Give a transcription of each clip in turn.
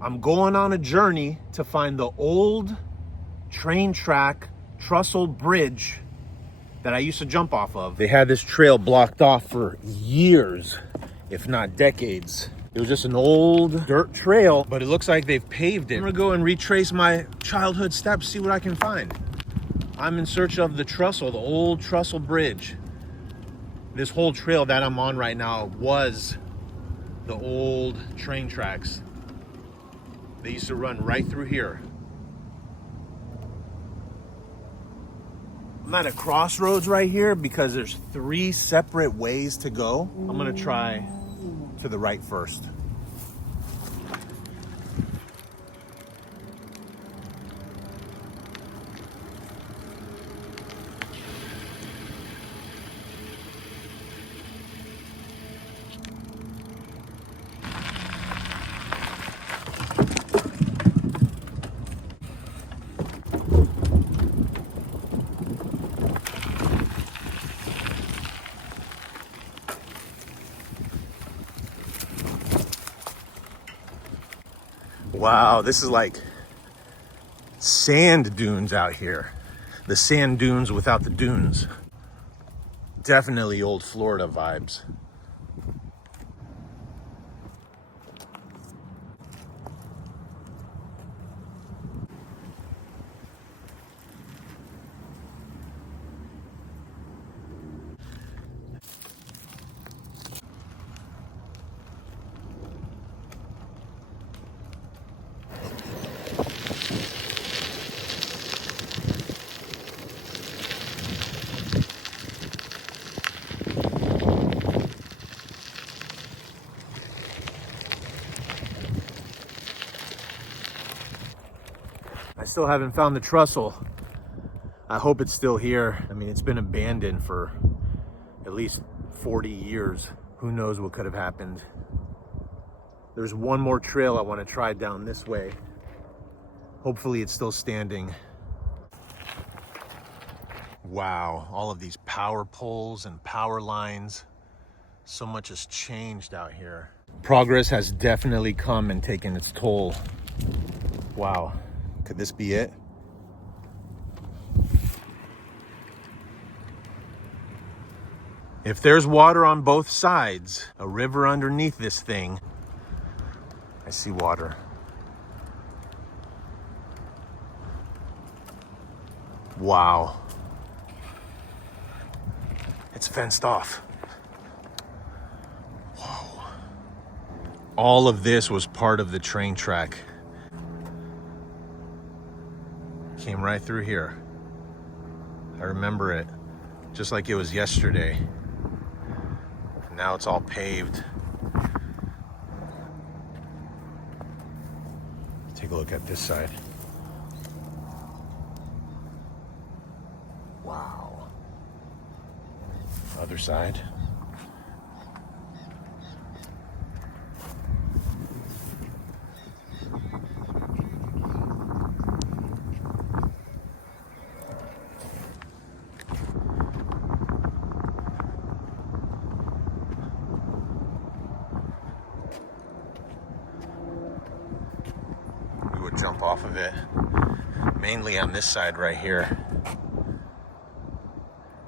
I'm going on a journey to find the old train track trestle bridge that I used to jump off of. They had this trail blocked off for years, if not decades. It was just an old dirt trail, but it looks like they've paved it. I'm gonna go and retrace my childhood steps, see what I can find. I'm in search of the trestle, the old trestle bridge. This whole trail that I'm on right now was the old train tracks. They used to run right through here. I'm at a crossroads right here because there's 3 separate ways to go. I'm gonna try to the right first. Wow, this is like sand dunes out here. The sand dunes without the dunes. Definitely old Florida vibes. I still haven't found the trestle. I hope it's still here. I mean, it's been abandoned for at least 40 years. Who knows what could have happened. There's one more trail I want to try down this way. Hopefully it's still standing. Wow, all of these power poles and power lines. So much has changed out here. Progress has definitely come and taken its toll. Wow, could this be it? If there's water on both sides, a river underneath this thing, I see water. Wow. It's fenced off. Whoa. All of this was part of the train track. Came right through here. I remember it just like it was yesterday. Now it's all paved. Take a look at this side. Wow. Other side. We would jump off of it, mainly on this side right here.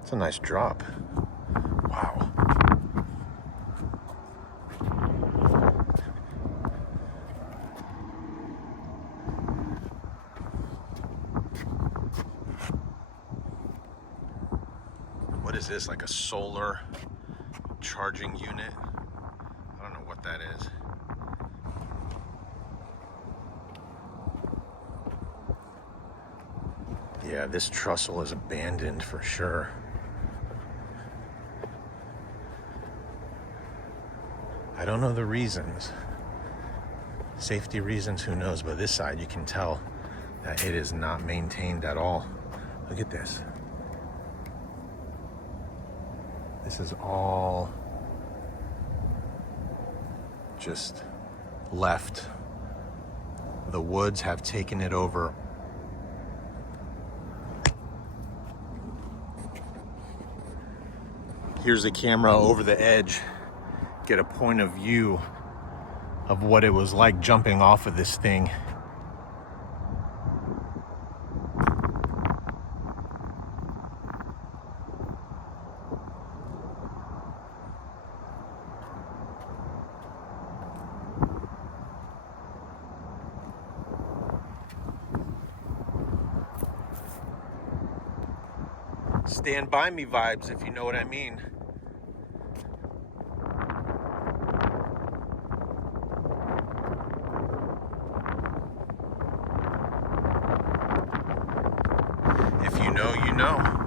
It's a nice drop. Wow. What is this, like a solar charging unit? I don't know what that is. Yeah, this trestle is abandoned for sure. I don't know the reasons. Safety reasons, who knows? But this side, you can tell that it is not maintained at all. Look at this. This is all just left. The woods have taken it over. Here's the camera over the edge. Get a point of view of what it was like jumping off of this thing. Stand by me vibes, if you know what I mean. If you know, you know.